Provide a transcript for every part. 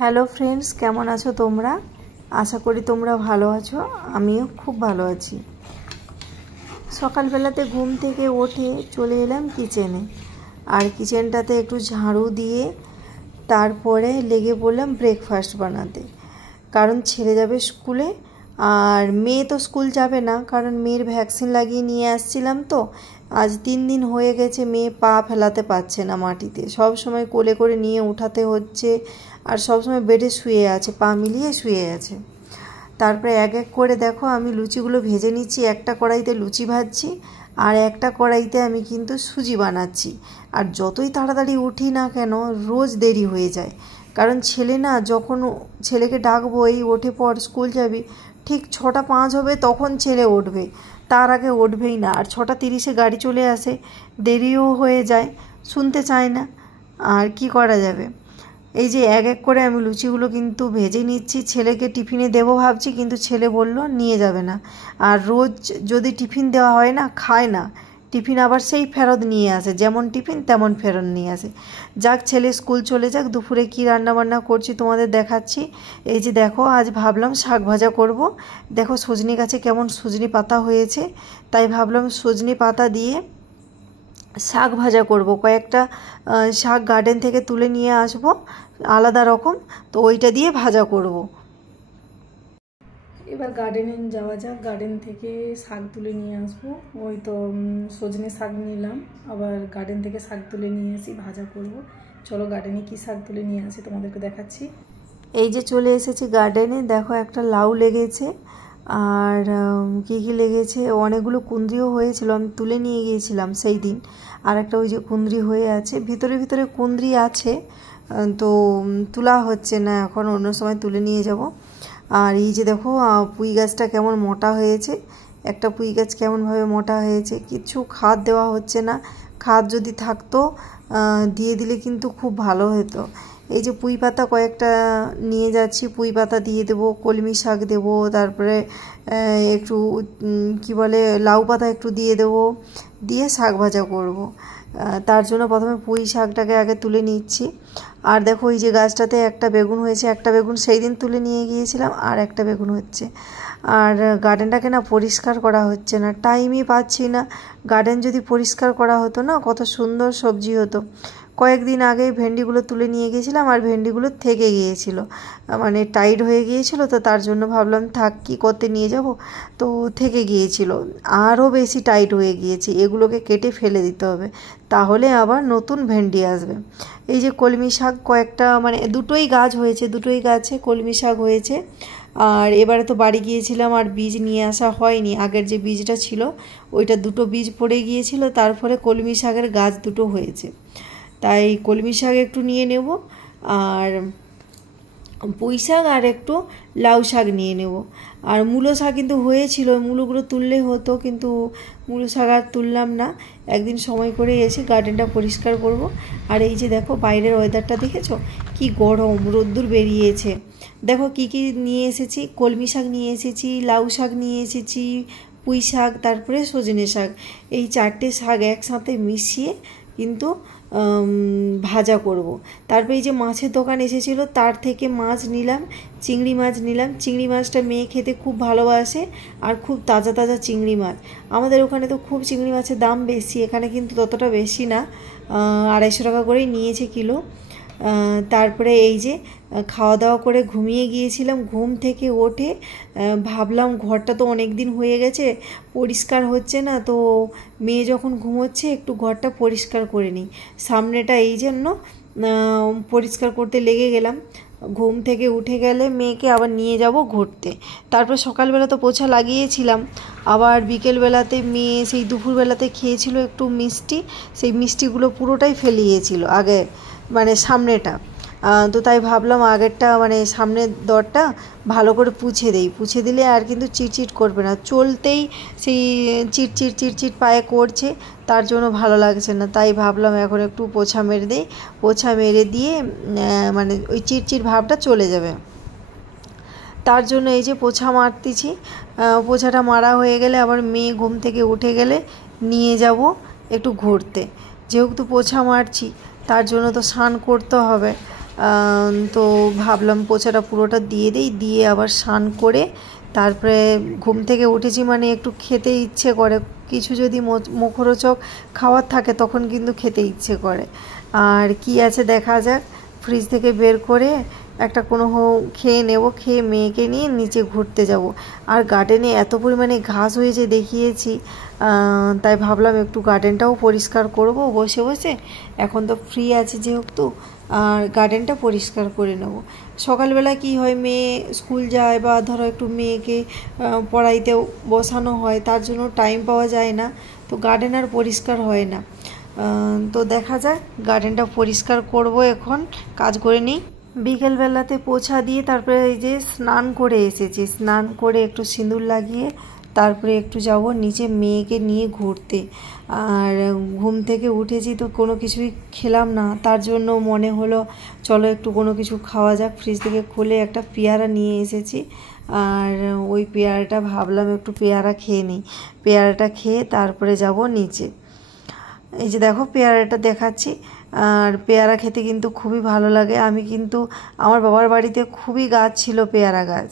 Hello friends, কেমন আছো তোমরা? আশা করি তোমরা ভালো আছো। আমিও খুব ভালো আছি। সকালবেলাতে ঘুম থেকে উঠে চলে এলাম কিচেনে, আর কিচেনটাতে একটু ঝাড়ু দিয়ে তারপরে লেগে পড়লাম ব্রেকফাস্ট বানাতে। কারণ ছেলে যাবে স্কুলে, আর মেয়ে তো স্কুল যাবে না, কারণ মেয়ের ভ্যাকসিন লাগিয়ে নিয়ে আসছিলাম। তো আজ 3 দিন হয়ে গেছে মেয়ে পা ফেলাতে পারছে না মাটিতে, সব সময় কোলে করে নিয়ে উঠাতে হচ্ছে, আর সব সময় বেডে শুয়ে আছে, পা মিলিয়ে শুয়ে আছে। তারপরে এক এক করে দেখো আমি লুচিগুলো ভেজে নিচ্ছি। একটা কড়াইতে লুচি ভাজছি, আর একটা কড়াইতে আমি কিন্তু সুজি বানাচ্ছি। আর যতই তাড়াতাড়ি উঠি না কেন, রোজ দেরি হয়ে যায়। কারণ ছেলে না, যখন ছেলেকে ডাকবো এই ওঠে পর স্কুল যাবি, ঠিক 6টা 5 হবে তখন ছেলে উঠবে, তার আগে উঠবেই না। আর 6টা 30-এ গাড়ি চলে আসে, দেরিও হয়ে যায়, শুনতে চায় না। আর কি করা যাবে। এই যে এক এক করে আমি লুচিগুলো কিন্তু ভেজে নিচ্ছি, ছেলেকে টিফিনে দেবো ভাবছি, কিন্তু ছেলে বলল নিয়ে যাবে না। আর রোজ যদি টিফিন দেওয়া হয় না, খায় না টিফিন, আবার সেই ফেরত নিয়ে আসে, যেমন টিফিন তেমন ফেরত নিয়ে আসে। যাক, ছেলে স্কুল চলে যাক। দুপুরে কি রান্নাবান্না করছি তোমাদের দেখাচ্ছি। এই যে দেখো, আজ ভাবলাম শাক ভাজা করব। দেখো সজনে গাছে কেমন সজনে পাতা হয়েছে, তাই ভাবলাম সজনে পাতা দিয়ে শাক ভাজা করব। কয়েকটা শাক গার্ডেন থেকে তুলে নিয়ে আসব আলাদা রকম, তো ওইটা দিয়ে ভাজা করব। এবার গার্ডেনে যাওয়া যাক, গার্ডেন থেকে শাক তুলে নিয়ে আসবো। ওই তো সজনে শাক নিলাম, আবার গার্ডেন থেকে শাক তুলে নিয়ে আসি, ভাজা করব। চলো গার্ডেনে কি শাক তুলে নিয়ে আসি তোমাদেরকে দেখাচ্ছি। এই যে চলে এসেছি গার্ডেনে, দেখো একটা লাউ লেগেছে, আর কী কী লেগেছে, অনেকগুলো কুঁদরিও হয়েছিল, আমি তুলে নিয়ে গিয়েছিলাম সেই দিন। আর একটা ওই যে কুঁদরি হয়ে আছে, ভিতরে ভিতরে কুঁদরি আছে, তো তোলা হচ্ছে না এখন, অন্য সময় তুলে নিয়ে যাব। আর এই যে দেখো পুঁই গাছটা কেমন মোটা হয়েছে, একটা পুঁই গাছ কেমনভাবে মোটা হয়েছে, কিছু খাদ দেওয়া হচ্ছে না। খাদ যদি থাকতো দিয়ে দিলে কিন্তু খুব ভালো হতো। এই যে পুঁই পাতা কয়েকটা নিয়ে যাচ্ছি, পুঁই পাতা দিয়ে দেবো, কলমি শাক দেবো, তারপরে একটু কি বলে লাউ পাতা একটু দিয়ে দেবো, দিয়ে শাক ভাজা করব। তার জন্য প্রথমে পুঁই শাকটাকে আগে তুলে নিচ্ছি। আর দেখো এই যে গাছটাতে একটা বেগুন হয়েছে, একটা বেগুন সেই দিন তুলে নিয়ে গিয়েছিলাম, আর একটা বেগুন হচ্ছে। আর গার্ডেনটাকে না পরিষ্কার করা হচ্ছে না, টাইমই পাচ্ছি না। গার্ডেন যদি পরিষ্কার করা হতো না, কত সুন্দর সবজি হতো। কয়েকদিন আগে ভেন্ডিগুলো তুলে নিয়ে গিয়েছিলাম, আর ভেন্ডিগুলো থেকে গিয়েছিল, মানে টাইট হয়ে গিয়েছিল, তো তার জন্য ভাবলাম থাক, কী করতে নিয়ে যাব, তো থেকে গিয়েছিল, আরও বেশি টাইট হয়ে গিয়েছে। এগুলোকে কেটে ফেলে দিতে হবে, তাহলে আবার নতুন ভেন্ডি আসবে। এই যে কলমি শাক কয়েকটা, মানে দুটোই গাছ হয়েছে, দুটোই গাছে কলমি শাক হয়েছে। আর এবারে তো বাড়ি গিয়েছিলাম, আর বীজ নিয়ে আসা হয়নি। আগের যে বীজটা ছিল ওইটা দুটো বীজ পড়ে গিয়েছিল, তার ফলে কলমি শাকের গাছ দুটো হয়েছে, তাই কলমি শাক একটু নিয়ে নেব, আর পুঁই শাক আর একটু লাউ শাক নিয়ে নেব। আর মূলো শাক কিন্তু হয়েছিল, মূলোগুলো তুললে হতো, কিন্তু মূলো শাক আর তুললাম না। একদিন সময় করে এসে গার্ডেনটা পরিষ্কার করব। আর এই যে দেখো বাইরের ওয়েদারটা দেখেছো, কি গরম, রোদ্দুর বেরিয়েছে। দেখো কি কি নিয়ে এসেছি, কলমি শাক নিয়ে এসেছি, লাউ শাক নিয়ে এসেছি, পুঁই শাক, তারপরে সজনে শাক। এই 4টে শাক একসাথে মিশিয়ে কিন্তু ভাজা করব। তারপরে এই যে মাছের দোকান এসেছিলো, তার থেকে মাছ নিলাম, চিংড়ি মাছ নিলাম। চিংড়ি মাছটা মেয়ে খেতে খুব ভালোবাসে, আর খুব তাজা তাজা চিংড়ি মাছ। আমাদের ওখানে তো খুব চিংড়ি মাছের দাম বেশি, এখানে কিন্তু ততটা বেশি না, 250 টাকা করেই নিয়েছে কিলো। তারপরে এই যে খাওয়া দাওয়া করে ঘুমিয়ে গিয়েছিলাম, ঘুম থেকে উঠে ভাবলাম ঘরটা তো অনেক দিন হয়ে গেছে, পরিষ্কার হচ্ছে না, তো মেয়ে যখন ঘুমোচ্ছে একটু ঘরটা পরিষ্কার করে নিই, সামনেটা এই জন্য পরিষ্কার করতে লেগে গেলাম। ঘুম থেকে উঠে গেলে মেয়েকে আবার নিয়ে যাব ঘুরতে। তারপর সকালবেলা তো পোছা লাগিয়েছিলাম, আবার বিকেলবেলাতে মেয়ে সেই দুপুরবেলাতে খেয়েছিল একটু মিষ্টি, সেই মিষ্টিগুলো পুরোটাই ফেলিয়েছিল আগে, মানে সামনেটা, তো তাই ভাবলাম আগেরটা মানে সামনের দরটা ভালো করে পুছে দেই, পুছে দিলে আর কিন্তু চিটচিট করবে না, চলতেই সেই চিটচিট চিটচিট পায়ে করছে, তার জন্য ভালো লাগছে না। তাই ভাবলাম এখন একটু পোছা মেরে দেই, পোছা মেরে দিয়ে মানে ওই চিটচিট ভাবটা চলে যাবে। তার জন্য এই যে পোছা মারতেছি, পোছাটা মারা হয়ে গেলে আবার মেয়ে ঘুম থেকে উঠে গেলে নিয়ে যাব একটু ঘুরতে। যেহেতু পোছা মারছি তার জন্য তো স্নান করতে হবে, তো ভাবলাম পোছাটা পুরোটা দিয়ে দিই, দিয়ে আবার স্নান করে তারপরে ঘুম থেকে উঠেছি মানে একটু খেতে ইচ্ছে করে, কিছু যদি মুখরোচক খাওয়ার থাকে তখন কিন্তু খেতে ইচ্ছে করে। আর কি আছে দেখা যাক, ফ্রিজ থেকে বের করে একটা কোনো খেয়ে নেব, খেয়ে মেয়েকে নিয়ে নিচে ঘুরতে যাব। আর গার্ডেনে এত পরিমাণে ঘাস হয়েছে দেখিয়েছি, তাই ভাবলাম একটু গার্ডেনটাও পরিষ্কার করব বসে বসে, এখন তো ফ্রি আছে যেহেতু, আর গার্ডেনটা পরিষ্কার করে নেব। সকালবেলা কি হয়, মেয়ে স্কুল যায় বা ধরো একটু মেয়েকে পড়াইতে বসানো হয়, তার জন্য টাইম পাওয়া যায় না, তো গার্ডেন আর পরিষ্কার হয় না। তো দেখা যাক, গার্ডেনটা পরিষ্কার করব, এখন কাজ করে নিই। বিকেলবেলাতে পোছা দিয়ে তারপরে এই যে স্নান করে এসেছি, স্নান করে একটু সিঁদুর লাগিয়ে তারপরে একটু যাব নিচে মেয়েকে নিয়ে ঘুরতে। আর ঘুম থেকে উঠেছি তো কোনো কিছুই খেলাম না, তার জন্য মনে হলো চলো একটু কোনো কিছু খাওয়া যাক। ফ্রিজ থেকে খুলে একটা পেয়ারা নিয়ে এসেছি, আর ওই পেয়ারাটা ভাবলাম একটু পেয়ারা খেয়ে নিই। পেয়ারাটা খেয়ে তারপরে যাব নিচে। এই যে দেখো পেয়ারাটা দেখাচ্ছি, আর পেয়ারা খেতে কিন্তু খুবই ভালো লাগে। আমি কিন্তু আমার বাবার বাড়িতে খুবই গাছ ছিল পেয়ারা গাছ,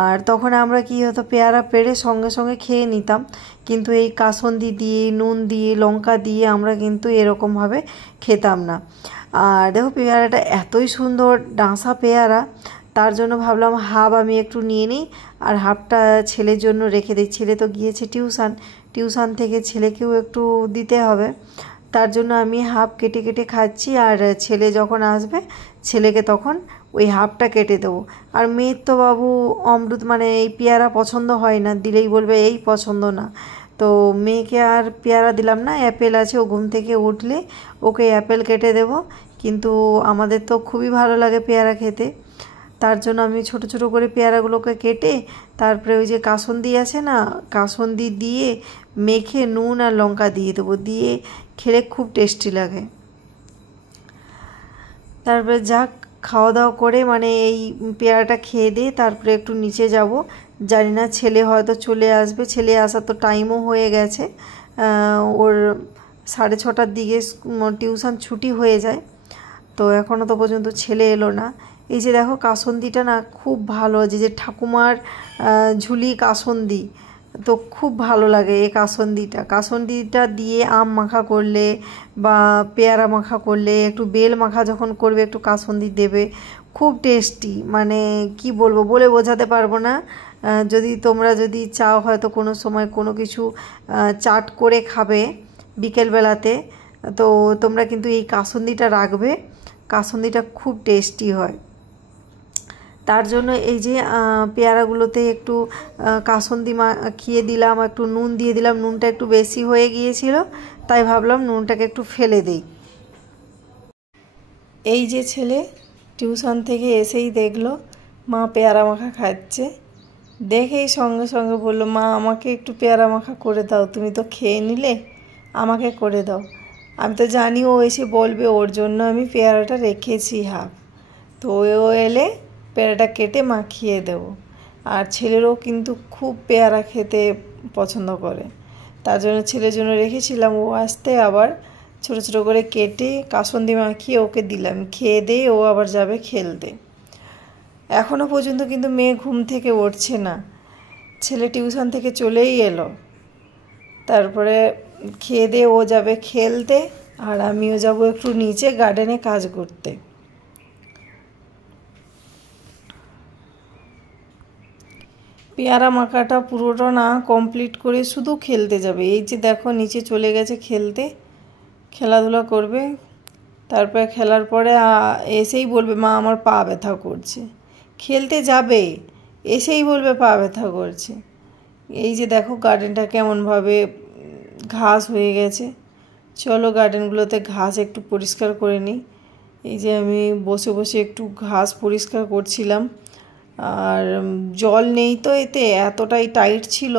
আর তখন আমরা কি হতো পেয়ারা পেড়ে সঙ্গে সঙ্গে খেয়ে নিতাম, কিন্তু এই কাসুন্দি দিয়ে নুন দিয়ে লঙ্কা দিয়ে আমরা কিন্তু এরকমভাবে খেতাম না। আর দেখো পেয়ারাটা এতই সুন্দর ডাঁসা পেয়ারা, তার জন্য ভাবলাম হাফ আমি একটু নিয়ে নিই আর হাফটা ছেলের জন্য রেখে দিই। ছেলে তো গিয়েছে টিউশন থেকে ছেলেকেও একটু দিতে হবে, তার জন্য আমি হাফ কেটে কেটে খাচ্ছি, আর ছেলে যখন আসবে ছেলেকে তখন ওই হাফটা কেটে দেবো। আর মেয়ের তো বাবু অমৃত মানে এই পেয়ারা পছন্দ হয় না, দিলেই বলবে এই পছন্দ না, তো মেয়েকে আর পেয়ারা দিলাম না। অ্যাপেল আছে, ও ঘুম থেকে উঠলে ওকে অ্যাপেল কেটে দেব, কিন্তু আমাদের তো খুবই ভালো লাগে পেয়ারা খেতে, তার জন্য আমি ছোট ছোট করে পেয়ারাগুলোকে কেটে তারপরে ওই যে কাসুন্দি আছে না, কাসুন্দি দিয়ে মেখে নুন আর লঙ্কা দিয়ে দেবো, দিয়ে খেলে খুব টেস্টি লাগে। তারপরে যাক খাওয়া দাওয়া করে মানে এই পেয়ারাটা খেয়ে দিয়ে তারপরে একটু নিচে যাব। জানি না ছেলে হয়তো চলে আসবে, ছেলে আসার তো টাইমও হয়ে গেছে, ওর 6:30টার দিকে টিউশন ছুটি হয়ে যায়, তো এখনও তো পর্যন্ত ছেলে এলো না। এই যে দেখো কাসুন্দিটা না খুব ভালো, যে ঠাকুমার ঝুলি কাসুন্দি, তো খুব ভালো লাগে এই কাসুন্দিটা দিয়ে আম মাখা করলে বা পেয়ারা মাখা করলে, একটু বেল মাখা যখন করবে একটু কাসুন্দি দেবে, খুব টেস্টি, মানে কি বলবো বলে বোঝাতে পারবো না। যদি তোমরা যদি চাও হয়তো কোনো সময় কোনো কিছু চাট করে খাবে বিকেলবেলাতে, তো তোমরা কিন্তু এই কাসুন্দিটা রাখবে, কাসুন্দিটা খুব টেস্টি হয়। তার জন্য এই যে পেয়ারাগুলোতে একটু কাসুন্দি মাখিয়ে দিলাম, একটু নুন দিয়ে দিলাম, নুনটা একটু বেশি হয়ে গিয়েছিল তাই ভাবলাম নুনটাকে একটু ফেলে দিই। এই যে ছেলে টিউশন থেকে এসেই দেখলো মা পেয়ারা মাখা খাচ্ছে, দেখেই সঙ্গে সঙ্গে বললো মা আমাকে একটু পেয়ারা মাখা করে দাও, তুমি তো খেয়ে নিলে আমাকে করে দাও। আমি তো জানি ও এসে বলবে, ওর জন্য আমি পেয়ারাটা রেখেছি হাফ, তো ও এলে পেয়ারাটা কেটে মাখিয়ে দেব। আর ছেলেরও কিন্তু খুব পেয়ারা খেতে পছন্দ করে, তার জন্য ছেলের জন্য রেখেছিলাম, ও আসতে আবার ছোটো ছোটো করে কেটে কাসুন্দি মাখিয়ে ওকে দিলাম, খেয়ে দিয়ে ও আবার যাবে খেলতে। এখনও পর্যন্ত কিন্তু মেয়ে ঘুম থেকে উঠছে না, ছেলে টিউশন থেকে চলেই এলো, তারপরে খেয়ে দিয়ে ও যাবে খেলতে, আর আমিও যাব একটু নিচে গার্ডেনে কাজ করতে। পেয়ারা মাখাটা পুরোটা না কমপ্লিট করে শুধু খেলতে যাবে। এই যে দেখো নিচে চলে গেছে খেলতে, খেলাধুলা করবে, তারপরে খেলার পরে এসেই বলবে মা আমার পা ব্যথা করছে। খেলতে যাবে এসেই বলবে পা ব্যথা করছে। এই যে দেখো গার্ডেনটা কেমনভাবে ঘাস হয়ে গেছে, চলো গার্ডেনগুলোতে ঘাস একটু পরিষ্কার করে নিই। এই যে আমি বসে বসে একটু ঘাস পরিষ্কার করছিলাম, আর জল নেই তো এতে, এতটাই টাইট ছিল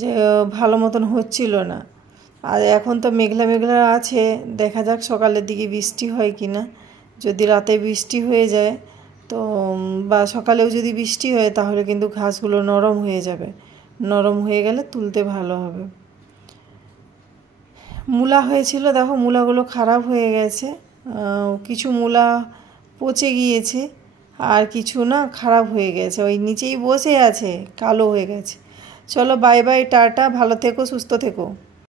যে ভালো মতন হচ্ছিল না। আর এখন তো মেঘলা মেঘলা আছে, দেখা যাক সকালের দিকে বৃষ্টি হয় কি না। যদি রাতে বৃষ্টি হয়ে যায় তো বা সকালেও যদি বৃষ্টি হয় তাহলে কিন্তু ঘাসগুলো নরম হয়ে যাবে, নরম হয়ে গেলে তুলতে ভালো হবে। মূলা হয়েছিল, দেখো মূলাগুলো খারাপ হয়ে গেছে, কিছু মূলা পচে গিয়েছে, আর কিছু না খারাপ হয়ে গেছে, ওই নিচেই বসে আছে, কালো হয়ে গেছে। চলো বাই বাই, টাটা, ভালো থেকো, সুস্থ থেকো।